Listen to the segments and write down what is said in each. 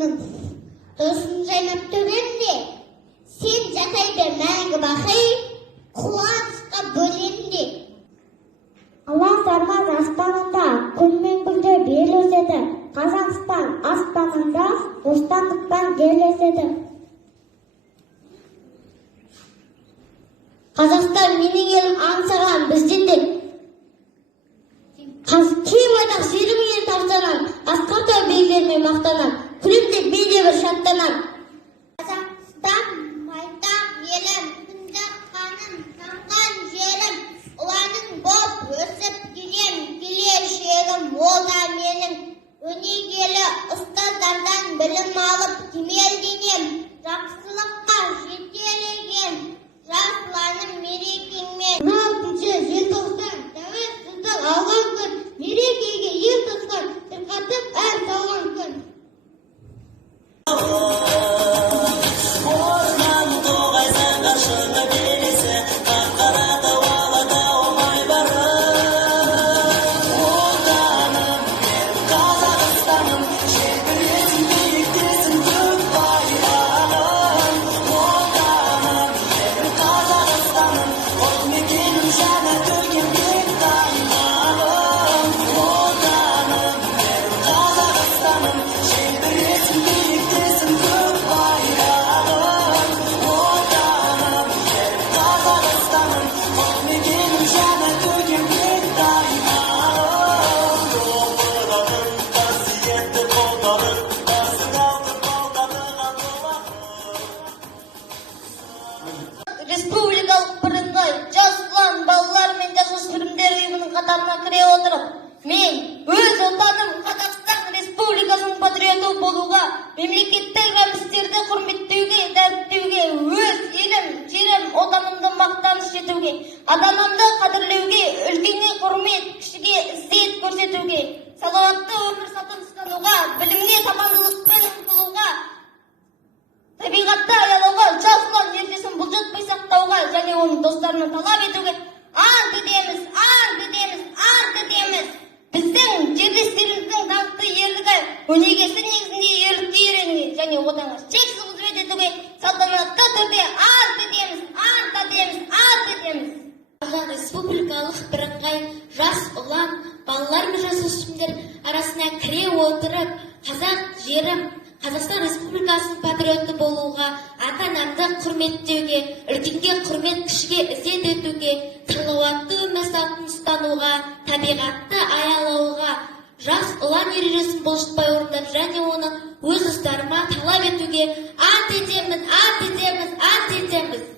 Алтыным. Досым жайнап төгенде, сен жатай бер мәңгі бақи, қуанышқа бөленде. Ала сарман аспанында күн мен гүлдер бел өседі. Қазақстан аспанында бостандықтан ел өседі. Қазақстан менің елім аңсаған бізден де. Кем айтақ жерімге тапсанам, асқар тау белгілермен мақтанам, күлімде бейде бір шаттанам. Қазақстан майтақ елім, күнді қаным, тамған жерім, ұланың боп өсіп келем, келешегім молда менің. Өнегелі ұстаздардан білім алып кемелденем, жақсылыққа жетелеген, жасланым мерекеңмен. 16 желтоқсан тәуелсіздік алған күн, мерекеге ел тосқан, сырқатып әр салған күн. Республикалық бірыңғай жас ұлан балалар мен жасөспірімдер ұйымының қатарына кіре отырып, мен өз отаным Қазақстан Республикасының патриоты болуға, мемлекеттік рәміздерді құрметтеуге, дәріптеуге, өз елім, жерім, отанымды мақтаныш етуге, адамымды қадірлеуге, үлкенге құрмет, кішіге ізет көрсетуге, салауатты өмір салтын ұстануға, білімге табандылықпен ұмтылуға, табиғатты аялауға, жас ұлан ертесін бұлжытпай сақтауға және оның достарына талап етуге ант етеміз, ант етеміз, ант етеміз. Біздің жерлестеріміздің даңқты ерлігі өнегесі негізінде ерлікке үйренуге және отанға шексіз қызмет етуге салтанатты түрде ант етеміз, ант етеміз, ант етеміз. Қазақстан Республикалық бірыңғай жас ұлан балалар мен жасөспірімдер арасына кіре отырып, қазақ жерім, Қазақстан Республикасының патриоты болуға, ата-анамды құрметтеуге, үлкенге құрмет, кішіге ізет етуге, салауатты өмір салтын ұстануға, табиғатты аялауға, жас ұлан ережесін бұлжытпай орындап және оны өз ұстарыма талап етуге ант етеміз, ант етеміз, ант етеміз.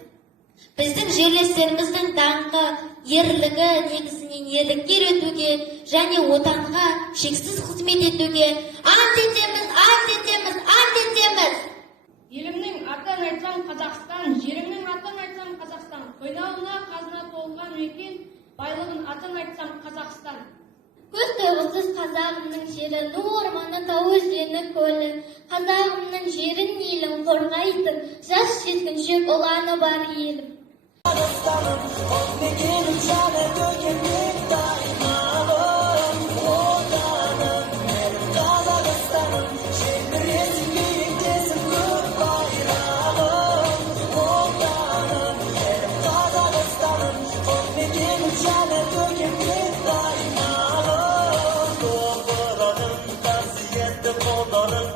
Біздің жерлестеріміздің даңқы, ерлігі негізінен ерлікке үйретуге және отанға шексіз қызмет етуге ант етеміз, ант етеміз, ант етеміз. Елімнің атын айтсам Қазақстан, жерімнің атын айтсам Қазақстан, қойнауына қазына толған мекен, байлығын атын айтсам Қазақстан. Көз тойғысыз қазағымның жері, ну орманы, тау өзені, көлі, қазағымның жерін, елін қорғайтын, жас жеткіншек ұланы бар елім. Қазақстаным, ол мекенім, жаны төгілмек дайыналым. Отаным, менің Қазақстаным, желбіресің биіктесің көк байрағым. Отаным, менің Қазақстаным, ол мекенім, жаны төгілмек дайыналым. Топырағым, қасиетті қолдарым,